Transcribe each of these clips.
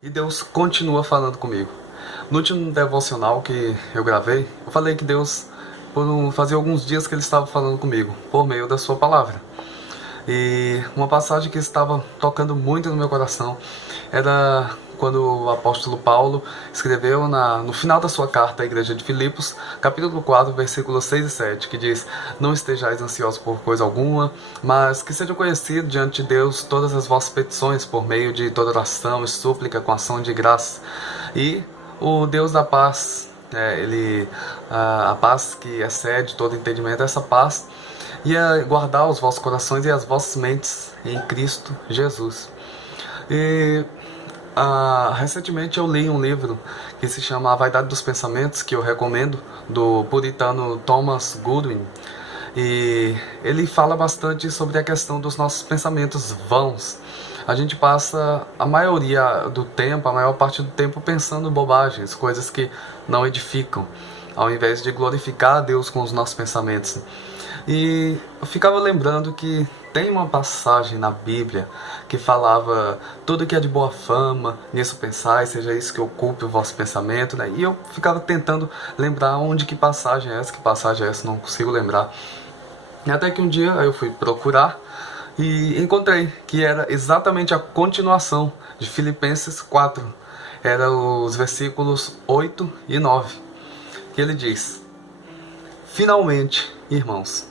E Deus continua falando comigo. No último devocional que eu gravei, eu falei que Deus, fazia alguns dias que Ele estava falando comigo, por meio da sua palavra. E uma passagem que estava tocando muito no meu coração era quando o apóstolo Paulo escreveu no final da sua carta à igreja de Filipos, capítulo 4, versículos 6 e 7, que diz: "Não estejais ansiosos por coisa alguma, mas que seja conhecido diante de Deus todas as vossas petições por meio de toda oração e súplica com ação de graça. E o Deus da paz, a paz que excede todo entendimento, essa paz ia guardar os vossos corações e as vossas mentes em Cristo Jesus." E recentemente eu li um livro que se chama A Vaidade dos Pensamentos, que eu recomendo, do puritano Thomas Goodwin. E ele fala bastante sobre a questão dos nossos pensamentos vãos. A gente passa a maioria do tempo, a maior parte do tempo, pensando bobagens, coisas que não edificam, ao invés de glorificar a Deus com os nossos pensamentos. E eu ficava lembrando que tem uma passagem na Bíblia que falava: "Tudo que é de boa fama, nisso pensai, seja isso que ocupe o vosso pensamento", né? E eu ficava tentando lembrar que passagem é essa, não consigo lembrar. E até que um dia eu fui procurar e encontrei que era exatamente a continuação de Filipenses 4. Era os versículos 8 e 9, que ele diz: "Finalmente, irmãos,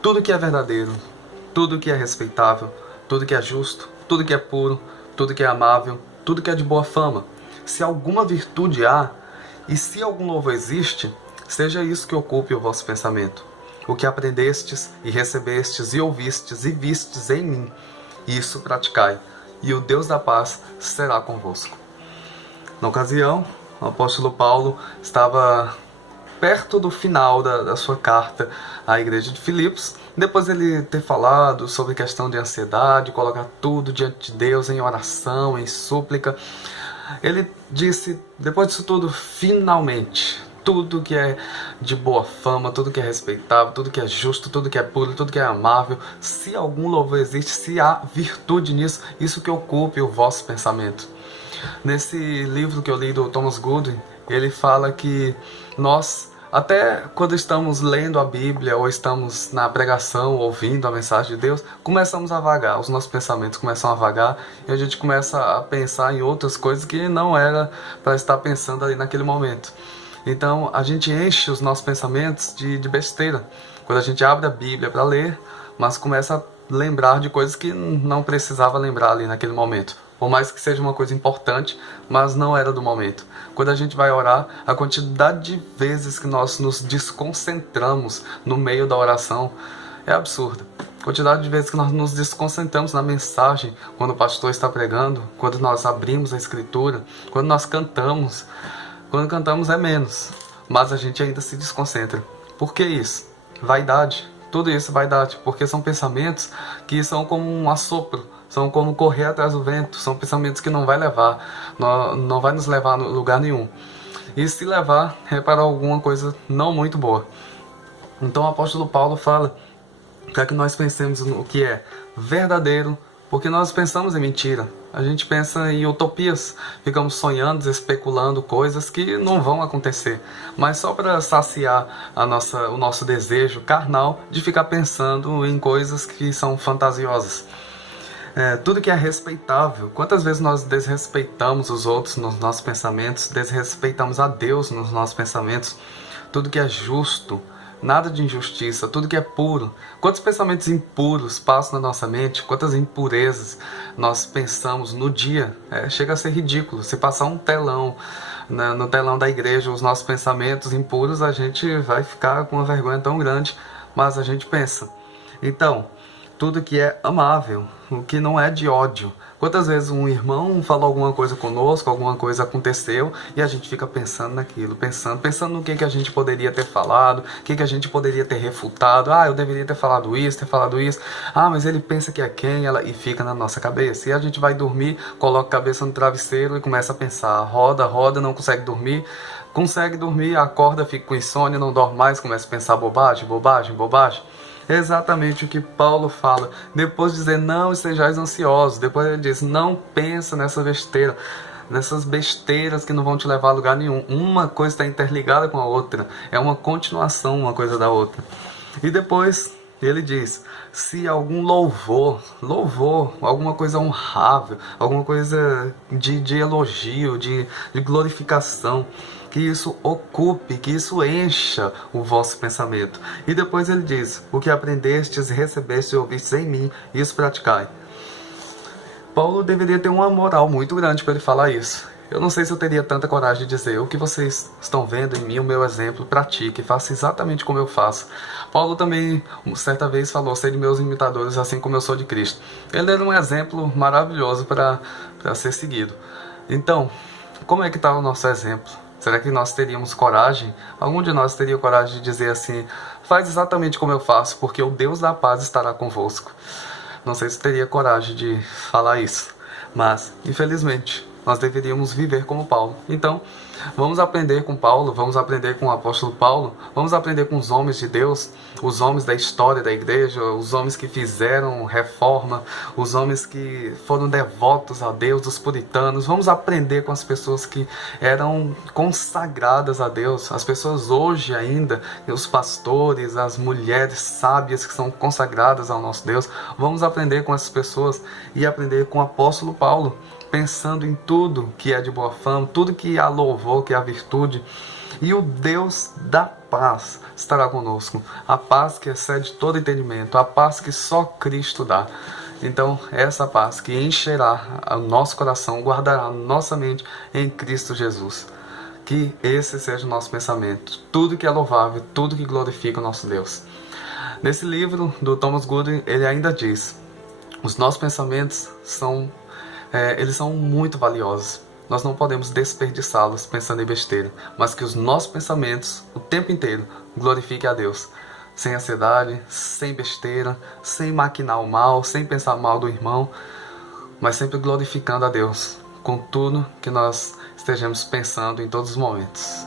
tudo que é verdadeiro, tudo que é respeitável, tudo que é justo, tudo que é puro, tudo que é amável, tudo que é de boa fama, se alguma virtude há, e se algum louvor existe, seja isso que ocupe o vosso pensamento. O que aprendestes e recebestes e ouvistes e vistes em mim, isso praticai, e o Deus da paz será convosco." Na ocasião, o apóstolo Paulo estava perto do final da sua carta à igreja de Filipos, depois ele ter falado sobre questão de ansiedade, colocar tudo diante de Deus em oração, em súplica, ele disse, depois disso tudo: "Finalmente, tudo que é de boa fama, tudo que é respeitável, tudo que é justo, tudo que é puro, tudo que é amável, se algum louvor existe, se há virtude nisso, isso que ocupe o vosso pensamento." Nesse livro que eu li do Thomas Goodwin, ele fala que nós, até quando estamos lendo a Bíblia ou estamos na pregação, ouvindo a mensagem de Deus, começamos a vagar, os nossos pensamentos começam a vagar e a gente começa a pensar em outras coisas que não era para estar pensando ali naquele momento. Então a gente enche os nossos pensamentos de besteira quando a gente abre a Bíblia para ler, mas começa a lembrar de coisas que não precisava lembrar ali naquele momento. Por mais que seja uma coisa importante, mas não era do momento. Quando a gente vai orar, a quantidade de vezes que nós nos desconcentramos no meio da oração é absurda. A quantidade de vezes que nós nos desconcentramos na mensagem, quando o pastor está pregando, quando nós abrimos a escritura, quando nós cantamos. Quando cantamos é menos, mas a gente ainda se desconcentra. Por que isso? Vaidade. Tudo isso é vaidade, porque são pensamentos que são como um assopro, são como correr atrás do vento, são pensamentos que não vai nos levar a lugar nenhum. E se levar, é para alguma coisa não muito boa. Então o apóstolo Paulo fala para que nós pensemos no que é verdadeiro, porque nós pensamos em mentira. A gente pensa em utopias, ficamos sonhando, especulando coisas que não vão acontecer, mas só para saciar o nosso desejo carnal de ficar pensando em coisas que são fantasiosas. Tudo que é respeitável. Quantas vezes nós desrespeitamos os outros nos nossos pensamentos, desrespeitamos a Deus nos nossos pensamentos? Tudo que é justo, nada de injustiça, tudo que é puro. Quantos pensamentos impuros passam na nossa mente, quantas impurezas nós pensamos no dia? Chega a ser ridículo. Se passar um telão no telão da igreja, os nossos pensamentos impuros, a gente vai ficar com uma vergonha tão grande, mas a gente pensa. Então, tudo que é amável, o que não é de ódio. Quantas vezes um irmão falou alguma coisa conosco, alguma coisa aconteceu, e a gente fica pensando naquilo, pensando no que a gente poderia ter falado, o que a gente poderia ter refutado. Eu deveria ter falado isso, mas ele pensa que é quem, e fica na nossa cabeça. E a gente vai dormir, coloca a cabeça no travesseiro e começa a pensar, roda, não consegue dormir, consegue dormir, acorda, fica com insônia, não dorme mais, começa a pensar bobagem, bobagem, bobagem. É exatamente o que Paulo fala. Depois de dizer, não estejais ansiosos, depois ele diz, não pensa nessa besteira, nessas besteiras que não vão te levar a lugar nenhum. Uma coisa está interligada com a outra, é uma continuação uma coisa da outra. E depois ele diz, se algum louvor, alguma coisa honrável, alguma coisa de elogio, de glorificação, que isso ocupe, que isso encha o vosso pensamento. E depois ele diz, o que aprendestes, recebestes e ouvistes em mim, isso praticai. Paulo deveria ter uma moral muito grande para ele falar isso. Eu não sei se eu teria tanta coragem de dizer, o que vocês estão vendo em mim, o meu exemplo, pratique, faça exatamente como eu faço. Paulo também, certa vez, falou, sede meus imitadores, assim como eu sou de Cristo. Ele era um exemplo maravilhoso para ser seguido. Então, como é que está o nosso exemplo? Será que nós teríamos coragem? Algum de nós teria coragem de dizer assim, faz exatamente como eu faço, porque o Deus da paz estará convosco. Não sei se teria coragem de falar isso, mas, infelizmente, nós deveríamos viver como Paulo. Então, vamos aprender com Paulo, vamos aprender com o apóstolo Paulo, vamos aprender com os homens de Deus, os homens da história da igreja, os homens que fizeram reforma, os homens que foram devotos a Deus, os puritanos. Vamos aprender com as pessoas que eram consagradas a Deus, as pessoas hoje ainda, os pastores, as mulheres sábias que são consagradas ao nosso Deus. Vamos aprender com essas pessoas e aprender com o apóstolo Paulo, pensando em tudo que é de boa fama, tudo que há louvor, que há virtude. E o Deus da paz estará conosco. A paz que excede todo entendimento, a paz que só Cristo dá. Então, essa paz que encherá o nosso coração, guardará nossa mente em Cristo Jesus. Que esse seja o nosso pensamento. Tudo que é louvável, tudo que glorifica o nosso Deus. Nesse livro do Thomas Goodwin, ele ainda diz, os nossos pensamentos eles são muito valiosos. Nós não podemos desperdiçá-los pensando em besteira, mas que os nossos pensamentos, o tempo inteiro, glorifiquem a Deus. Sem ansiedade, sem besteira, sem maquinar o mal, sem pensar mal do irmão, mas sempre glorificando a Deus, com tudo que nós estejamos pensando em todos os momentos.